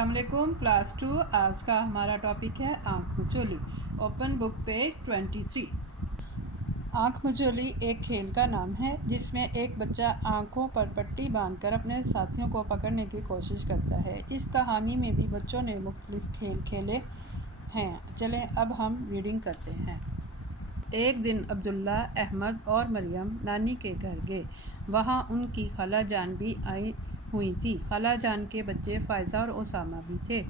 السلام علیکم کلاس 2۔ آج کا ہمارا ٹاپک ہے آنکھ مچولی۔ Open book page 23۔ آنکھ مچولی ایک کھیل کا نام ہے جس میں ایک بچہ آنکھوں پر پٹی باندھ کر اپنے ساتھیوں کو پکڑنے کی کوشش کرتا ہے۔ اس کہانی میں بھی بچوں نے مختلف کھیل کھیلے ہیں۔ چلیں اب ہم ریڈنگ کرتے ہیں۔ ایک دن عبداللہ، احمد اور مریم نانی کے گھر گئے۔ وہاں ان کی خالہ جان بھی آئی ہوئی تھی۔ خالہ جان کے بچے فائزہ اور اسامہ بھی تھے۔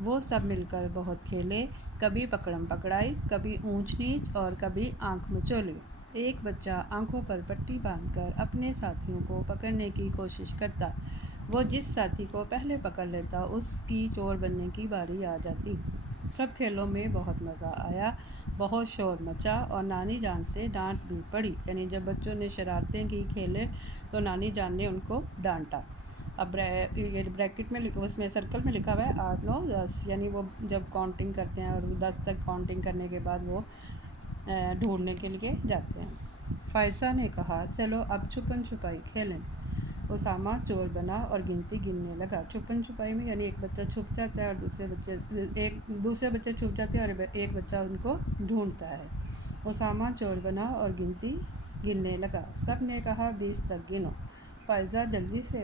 وہ سب مل کر بہت کھیلے، کبھی پکڑم پکڑائی، کبھی اونچ نیچ اور کبھی آنکھ مچولی۔ ایک بچہ آنکھوں پر پٹی باندھ کر اپنے ساتھیوں کو پکڑنے کی کوشش کرتا۔ وہ جس ساتھی کو پہلے پکڑ لیتا اس کی چور بننے کی باری آ جاتی۔ سب کھیلوں میں بہت مزہ آیا، بہت شور مچا اور نانی جان سے ڈانٹ بھی پڑی۔ یعنی جب بچوں نے شرارتیں کی کھیلے تو نانی جان نے ان کو ڈانٹا۔ اب یہ بریکٹ میں اس میں سرکل میں لکھا ہوا ہے 8 9 10، یعنی وہ جب کاؤنٹنگ کرتے ہیں اور 10 تک کاؤنٹنگ کرنے کے بعد وہ ڈھونڈنے کے لیے جاتے ہیں۔ فائزہ نے کہا چلو اب چھپن چھپائی کھیلیں۔ اسامہ چور بنا اور گنتی گننے لگا۔ چھپن چھپائی میں یعنی ایک بچہ چھپ جاتا ہے اور دوسرے بچے چھپ جاتے ہیں اور ایک بچہ ان کو ڈھونڈتا ہے۔ اسامہ چور بنا اور گنتی گننے لگا۔ سب نے کہا 20 تک گنو۔ فائزہ جلدی سے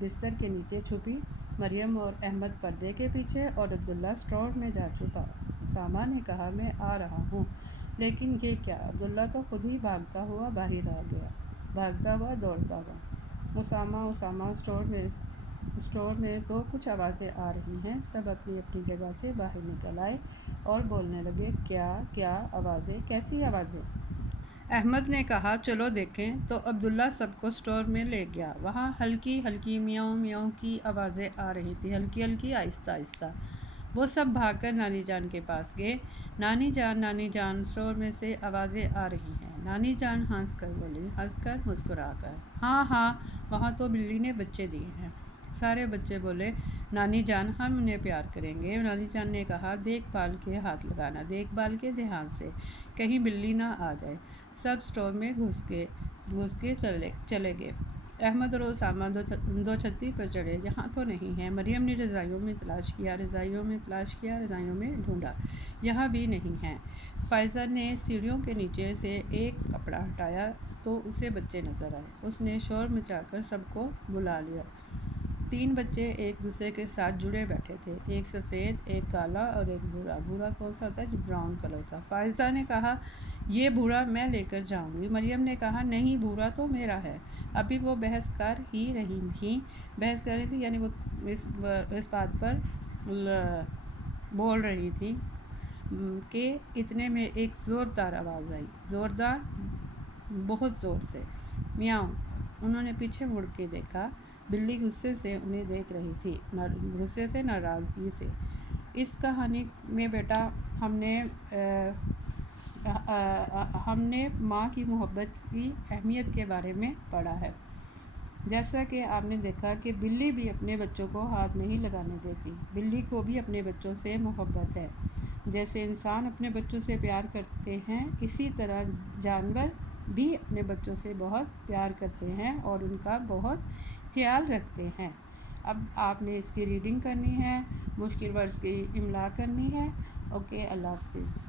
بستر کے نیچے چھپی۔ مریم اور احمد پردے کے پیچھے اور عبداللہ اسٹور میں جا چھپا۔ اسامہ نے کہا میں آ رہا ہوں، لیکن یہ کیا؟ عبداللہ تو خود ہی بھاگتا ہوا باہر آ گیا، بھاگتا ہوا دوڑتا ہوا۔ اسامہ اسٹور میں تو کچھ آوازیں آ رہی ہیں۔ سب اپنی اپنی جگہ سے باہر نکل آئے اور بولنے لگے کیا آوازیں، کیسی آوازیں؟ احمد نے کہا چلو دیکھیں، تو عبداللہ سب کو اسٹور میں لے گیا۔ وہاں ہلکی ہلکی میاؤں میاؤں کی آوازیں آ رہی تھیں، ہلکی ہلکی آہستہ آہستہ۔ وہ سب بھاگ کر نانی جان کے پاس گئے۔ نانی جان اسٹور میں سے آوازیں آ رہی ہیں۔ نانی جان ہنس کر بولی، ہنس کر مسکرا کر، ہاں وہاں تو بلی نے بچے دیے ہیں۔ سارے بچے بولے نانی جان ہم انہیں پیار کریں گے۔ نانی جان نے کہا دیکھ بھال کے ہاتھ لگانا، دیکھ بھال کے دھیان سے، کہیں بلی نہ آ جائے۔ سب اسٹور میں گھس کے چلے گئے۔ احمد اور اسامہ دو چھتی پر چڑھے، یہاں تو نہیں ہے۔ مریم نے رضائیوں میں تلاش کیا، رضائیوں میں ڈھونڈا، یہاں بھی نہیں ہے۔ فائزہ نے سیڑھیوں کے نیچے سے ایک کپڑا ہٹایا تو اسے بچے نظر آئے۔ اس نے شور مچا کر سب کو بلا لیا۔ 3 بچے ایک دوسرے کے ساتھ جڑے بیٹھے تھے، ایک سفید، ایک کالا اور ایک بھورا۔ بھورا کون سا تھا؟ براؤن کلر کا۔ فائزہ نے کہا یہ بھورا میں لے کر جاؤں گی۔ مریم نے کہا نہیں، بھورا تو میرا ہے۔ ابھی وہ بحث کر رہی تھی یعنی وہ اس بات پر بول رہی تھی کہ اتنے میں ایک زوردار آواز آئی، زوردار، بہت زور سے، میاؤں۔ انہوں نے پیچھے مڑ کے دیکھا، بلی غصے سے انہیں دیکھ رہی تھی، غصے سے، ناراضگی سے۔ اس کہانی میں بیٹا ہم نے ماں کی محبت کی اہمیت کے بارے میں پڑھا ہے۔ جیسا کہ آپ نے دیکھا کہ بلی بھی اپنے بچوں کو ہاتھ نہیں لگانے دیتی، بلی کو بھی اپنے بچوں سے محبت ہے۔ جیسے انسان اپنے بچوں سے پیار کرتے ہیں، اسی طرح جانور بھی اپنے بچوں سے بہت پیار کرتے ہیں اور ان کا بہت خیال رکھتے ہیں۔ اب آپ نے اس کی ریڈنگ کرنی ہے، مشکل ورڈز کی املا کرنی ہے۔ اوکے، اللہ حافظ۔